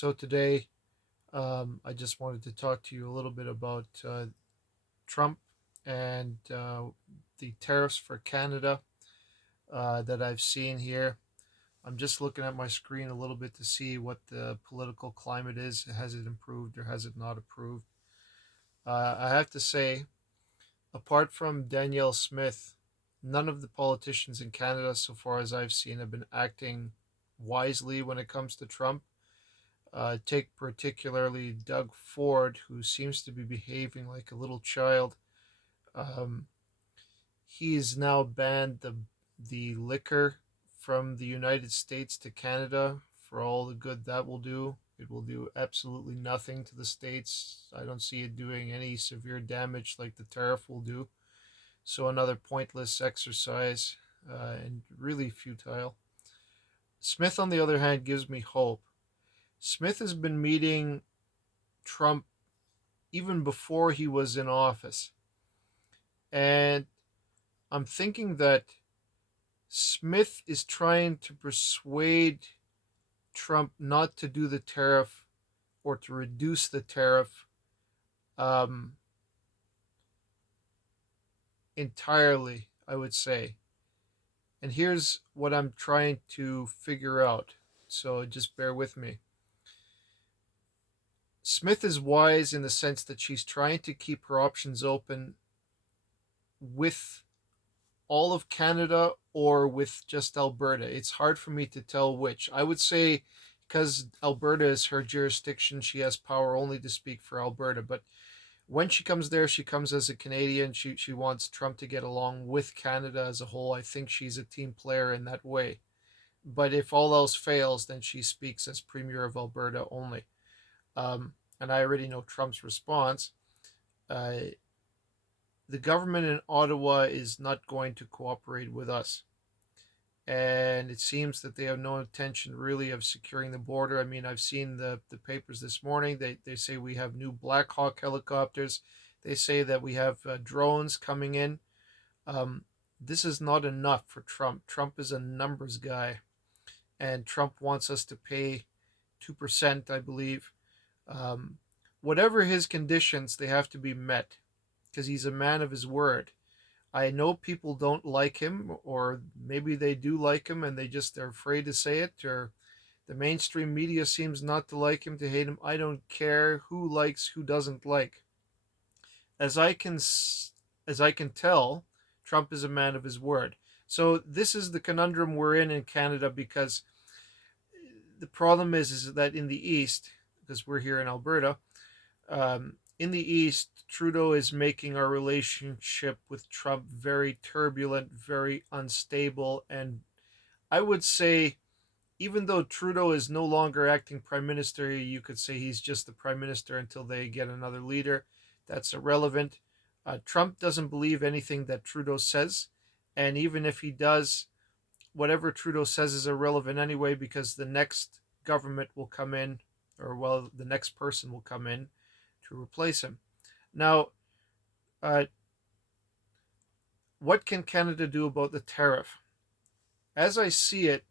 So today, I just wanted to talk to you a little bit about Trump and the tariffs for Canada that I've seen here. I'm just looking at my screen a little bit to see what the political climate is. Has it improved or has it not improved? I have to say, apart from Danielle Smith, none of the politicians in Canada, so far as I've seen, have been acting wisely when it comes to Trump. Take particularly Doug Ford, who seems to be behaving like a little child. Um, he's now banned the liquor from the United States to Canada for all the good that will do. It will do absolutely nothing to the states. I don't see it doing any severe damage like the tariff will do. So another pointless exercise and really futile. Smith, on the other hand, gives me hope. Smith has been meeting Trump even before he was in office. And I'm thinking that Smith is trying to persuade Trump not to do the tariff or to reduce the tariff um, entirely, I would say. And here's what I'm trying to figure out. So just bear with me. Smith is wise in the sense that she's trying to keep her options open with all of Canada or with just Alberta. It's hard for me to tell which. I would say because Alberta is her jurisdiction, she has power only to speak for Alberta. But when she comes there, she comes as a Canadian. She wants Trump to get along with Canada as a whole. I think she's a team player in that way. But if all else fails, then she speaks as Premier of Alberta only. And I already know Trump's response. Uh, the government in Ottawa is not going to cooperate with us. And it seems that they have no intention really of securing the border. I mean, I've seen the papers this morning. They say we have new Black Hawk helicopters. They say that we have drones coming in. Um, this is not enough for Trump. Trump is a numbers guy, and Trump wants us to pay 2%, I believe. Um, Whatever his conditions, they have to be met because he's a man of his word. I know people don't like him, or maybe they do like him and they're afraid to say it, or the mainstream media seems not to like him, to hate him. I don't care who likes, who doesn't like. As I can as I can tell, Trump is a man of his word. So this is the conundrum we're in Canada, because the problem is that in the East, because we're here in Alberta, in the East, Trudeau is making our relationship with Trump very turbulent, very unstable. And I would say, even though Trudeau is no longer acting prime minister, you could say he's just the prime minister until they get another leader. That's irrelevant. Trump doesn't believe anything that Trudeau says. And even if he does, whatever Trudeau says is irrelevant anyway, because the next government will come in, or well, the next person will come in to replace him. Now, uh, what can Canada do about the tariff? As I see it,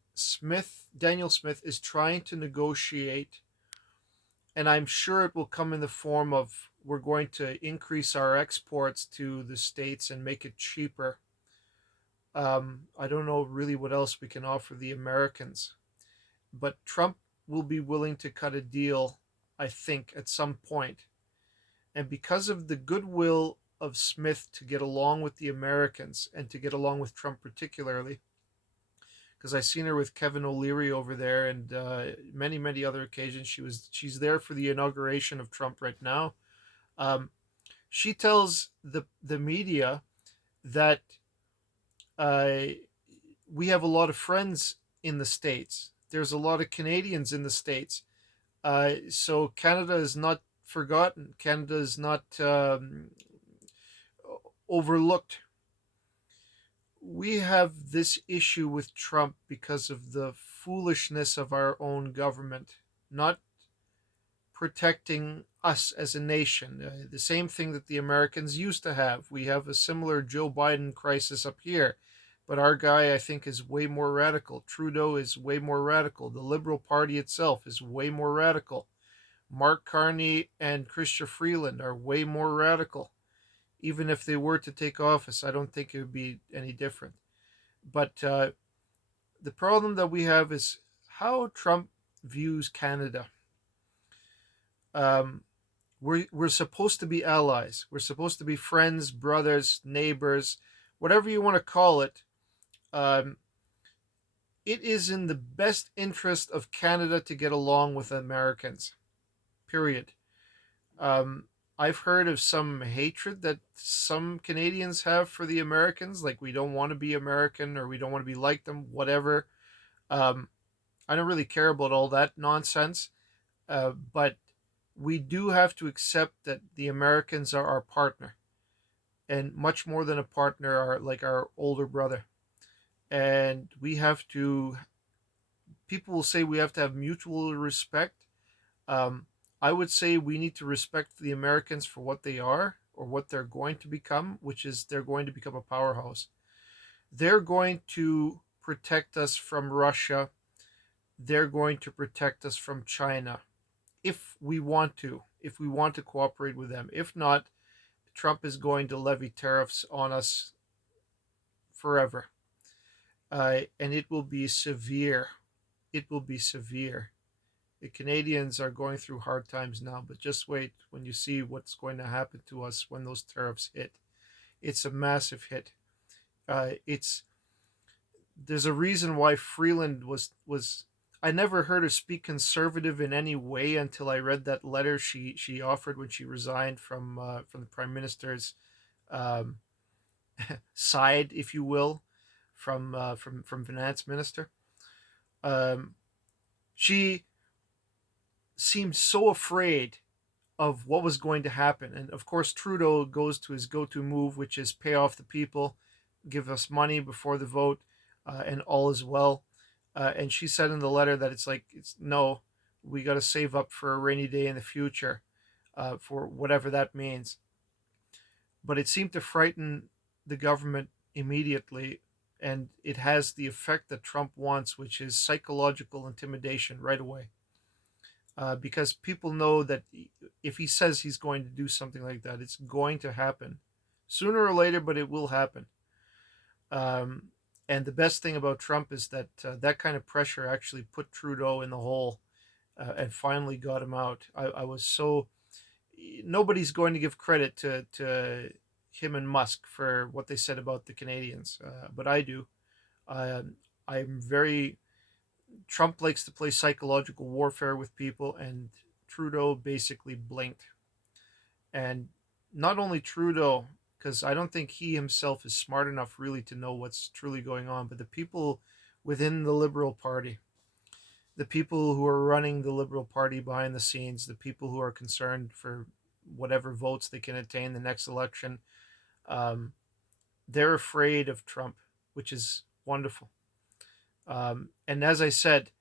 Daniel Smith, is trying to negotiate, and I'm sure it will come in the form of we're going to increase our exports to the States and make it cheaper. I don't know really what else we can offer the Americans, but Trump will be willing to cut a deal, I think, at some point. And because of the goodwill of Smith to get along with the Americans and to get along with Trump particularly, because I've seen her with Kevin O'Leary over there, and many other occasions. She's there for the inauguration of Trump right now. Um, she tells the media that uh, we have a lot of friends in the States. There's a lot of Canadians in the States. So Canada is not forgotten. Canada is not overlooked. We have this issue with Trump because of the foolishness of our own government, not protecting us as a nation. The same thing that the Americans used to have. We have a similar Joe Biden crisis up here. But our guy, I think, is way more radical. Trudeau is way more radical. The Liberal Party itself is way more radical. Mark Carney and Chrystia Freeland are way more radical. Even if they were to take office, I don't think it would be any different. But the problem that we have is how Trump views Canada. Um, we're supposed to be allies. We're supposed to be friends, brothers, neighbors, whatever you want to call it. Um, it is in the best interest of Canada to get along with Americans. Period. Um, I've heard of some hatred that some Canadians have for the Americans, like we don't want to be American or we don't want to be like them, whatever. Um, I don't really care about all that nonsense, but we do have to accept that the Americans are our partner, and much more than a partner, are like our older brother. And we have to. People will say we have to have mutual respect. Um, I would say we need to respect the Americans for what they are or what they're going to become, which is they're going to become a powerhouse. They're going to protect us from Russia. They're going to protect us from China if we want to, if we want to cooperate with them. If not, Trump is going to levy tariffs on us forever. And it will be severe. It will be severe. The Canadians are going through hard times now, but just wait when you see what's going to happen to us when those tariffs hit. It's a massive hit. It's There's a reason why Freeland was. I never heard her speak conservative in any way until I read that letter she offered when she resigned from the prime minister's um, side, if you will, from finance minister. Um, she seemed so afraid of what was going to happen. And of course, Trudeau goes to his go to move, which is pay off the people, give us money before the vote, and all is well. And she said in the letter that it's no, we got to save up for a rainy day in the future, for whatever that means. But it seemed to frighten the government immediately. And it has the effect that Trump wants, which is psychological intimidation right away, because people know that if he says he's going to do something like that, it's going to happen sooner or later, but it will happen. Um, and the best thing about Trump is that that kind of pressure actually put Trudeau in the hole, and finally got him out. I was so. Nobody's going to give credit to him and Musk for what they said about the Canadians, but I do. I'm very Trump likes to play psychological warfare with people, and Trudeau basically blinked. And not only Trudeau, because I don't think he himself is smart enough really to know what's truly going on, but the people within the Liberal Party, the people who are running the Liberal Party behind the scenes, the people who are concerned for whatever votes they can attain the next election, um, they're afraid of Trump, which is wonderful. And as I said,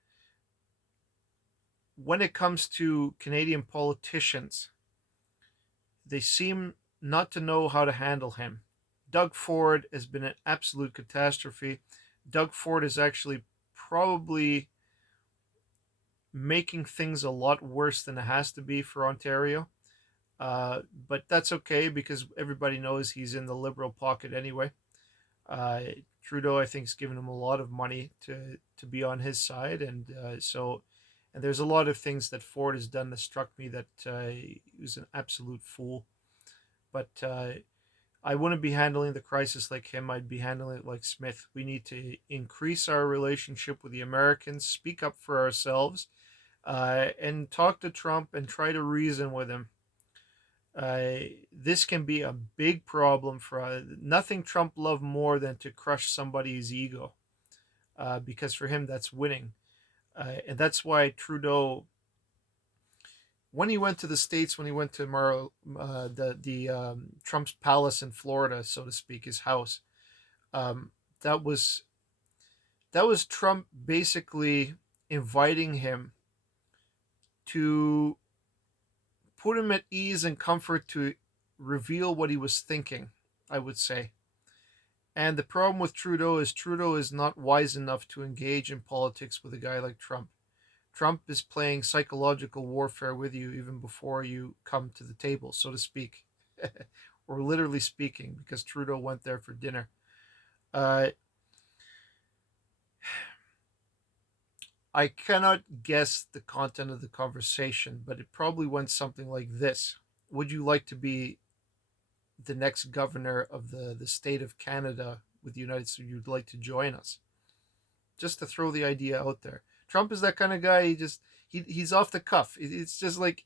when it comes to Canadian politicians, they seem not to know how to handle him. Doug Ford has been an absolute catastrophe. Doug Ford is actually probably making things a lot worse than it has to be for Ontario. But that's okay because everybody knows he's in the Liberal pocket anyway. Uh, Trudeau, I think, has given him a lot of money to be on his side, and there's a lot of things that Ford has done that struck me that he was an absolute fool. But I wouldn't be handling the crisis like him. I'd be handling it like Smith. We need to increase our relationship with the Americans, speak up for ourselves, and talk to Trump and try to reason with him. This can be a big problem for nothing Trump loved more than to crush somebody's ego, because for him that's winning, and that's why Trudeau, when he went to the states, when he went to the Trump's palace in Florida, so to speak, his house, um, that was Trump basically inviting him to put him at ease and comfort to reveal what he was thinking, I would say. And the problem with Trudeau is not wise enough to engage in politics with a guy like Trump. Trump is playing psychological warfare with you even before you come to the table, so to speak, or literally speaking, because Trudeau went there for dinner. Uh, I cannot guess the content of the conversation, but it probably went something like this: would you like to be the next governor of the state of Canada with the United States? You'd like to join us? Just to throw the idea out there. Trump is that kind of guy. He's off the cuff. It's just like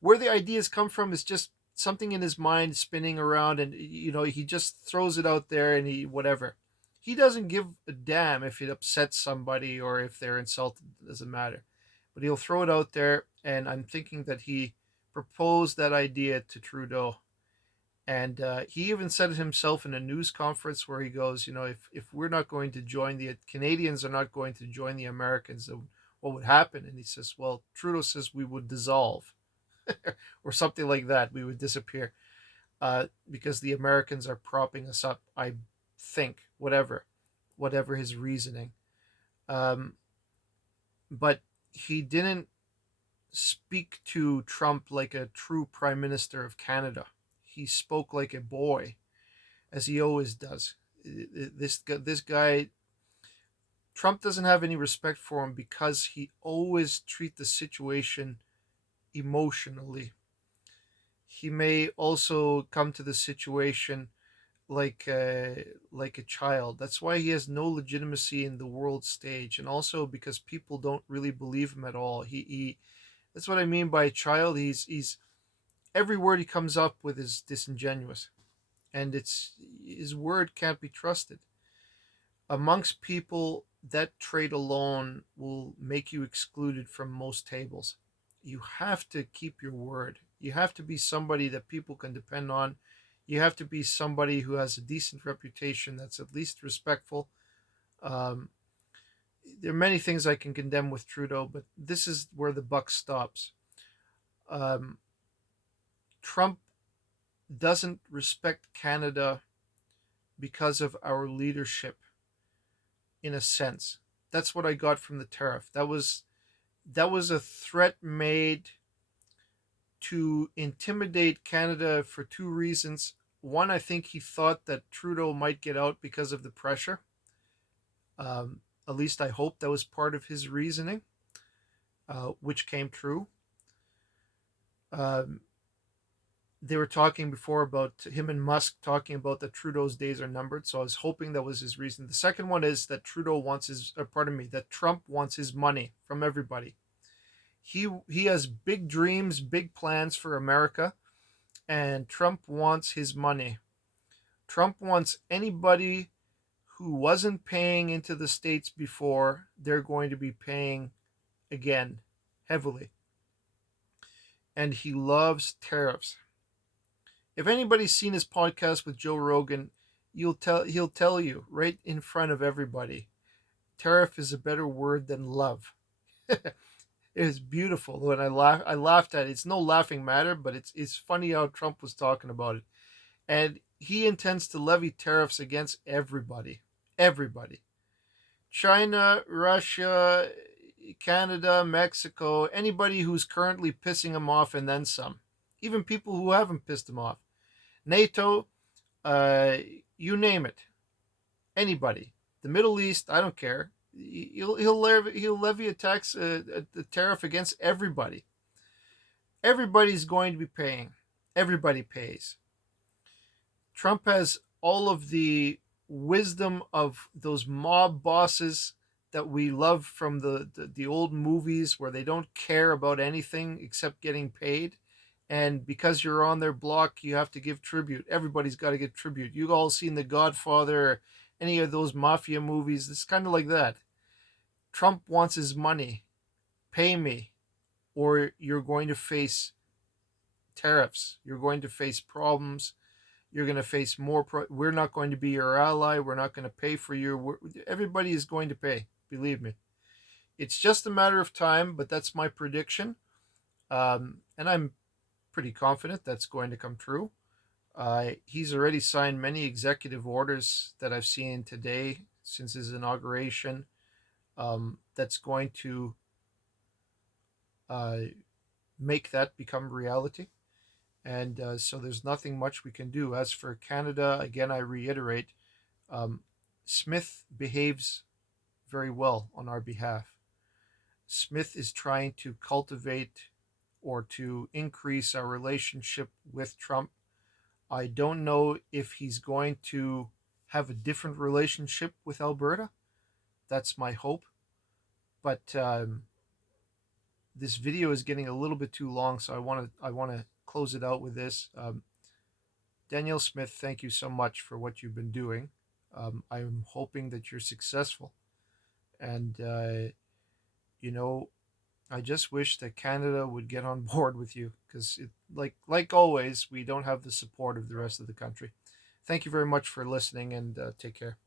where the ideas come from is just something in his mind spinning around, and he just throws it out there, and he whatever. He doesn't give a damn if it upsets somebody or if they're insulted. It doesn't matter, but he'll throw it out there. And I'm thinking that he proposed that idea to Trudeau, and he even said it himself in a news conference where he goes, if we're not going to join the Canadians are not going to join the Americans, then what would happen? And he says, well, Trudeau says we would dissolve or something like that. We would disappear because the Americans are propping us up. I think whatever his reasoning, um, but he didn't speak to Trump like a true Prime Minister of Canada. He spoke like a boy, as he always does. This guy, Trump doesn't have any respect for him because he always treat the situation emotionally. He may also come to the situation like a child. That's why he has no legitimacy in the world stage, and also because people don't really believe him at all. He that's what I mean by a child. He's every word he comes up with is disingenuous, and it's his word can't be trusted. Amongst people, that trait alone will make you excluded from most tables. You have to keep your word. You have to be somebody that people can depend on. You have to be somebody who has a decent reputation, that's at least respectful. Um, there are many things I can condemn with Trudeau, but this is where the buck stops. Um, Trump doesn't respect Canada because of our leadership, in a sense. That's what I got from the tariff. That was a threat made to intimidate Canada for two reasons. One, I think he thought that Trudeau might get out because of the pressure. At least I hope that was part of his reasoning, which came true. Um, they were talking before about him and Musk talking about that Trudeau's days are numbered. So I was hoping that was his reason. The second one is that that Trump wants his money from everybody. He has big dreams, big plans for America, and Trump wants his money. Trump wants anybody who wasn't paying into the states before, they're going to be paying again heavily. And he loves tariffs. If anybody's seen his podcast with Joe Rogan, he'll tell you right in front of everybody, tariff is a better word than love. It is beautiful. When I laughed at it. It's no laughing matter, but it's funny how Trump was talking about it. And he intends to levy tariffs against everybody. Everybody. China, Russia, Canada, Mexico, anybody who's currently pissing him off and then some. Even people who haven't pissed him off. NATO, uh, you name it. Anybody. The Middle East, I don't care. He'll levy a tax, a tariff against everybody. Everybody's going to be paying. Everybody pays. Trump has all of the wisdom of those mob bosses that we love from the old movies where they don't care about anything except getting paid. And because you're on their block, you have to give tribute. Everybody's got to give tribute. You've all seen The Godfather, or any of those mafia movies. It's kind of like that. Trump wants his money. Pay me, or you're going to face tariffs. You're going to face problems. You're going to face more. We're not going to be your ally. We're not going to pay for you. Everybody is going to pay. Believe me. It's just a matter of time, but that's my prediction. And I'm pretty confident that's going to come true. He's already signed many executive orders that I've seen today since his inauguration. That's going to uh, make that become reality. And so there's nothing much we can do. As for Canada, again, I reiterate, um, Smith behaves very well on our behalf. Smith is trying to cultivate or to increase our relationship with Trump. I don't know if he's going to have a different relationship with Alberta. That's my hope. But this video is getting a little bit too long, so I want to close it out with this. Danielle Smith, thank you so much for what you've been doing. I'm hoping that you're successful, and you know, I just wish that Canada would get on board with you because, like always, we don't have the support of the rest of the country. Thank you very much for listening, and take care.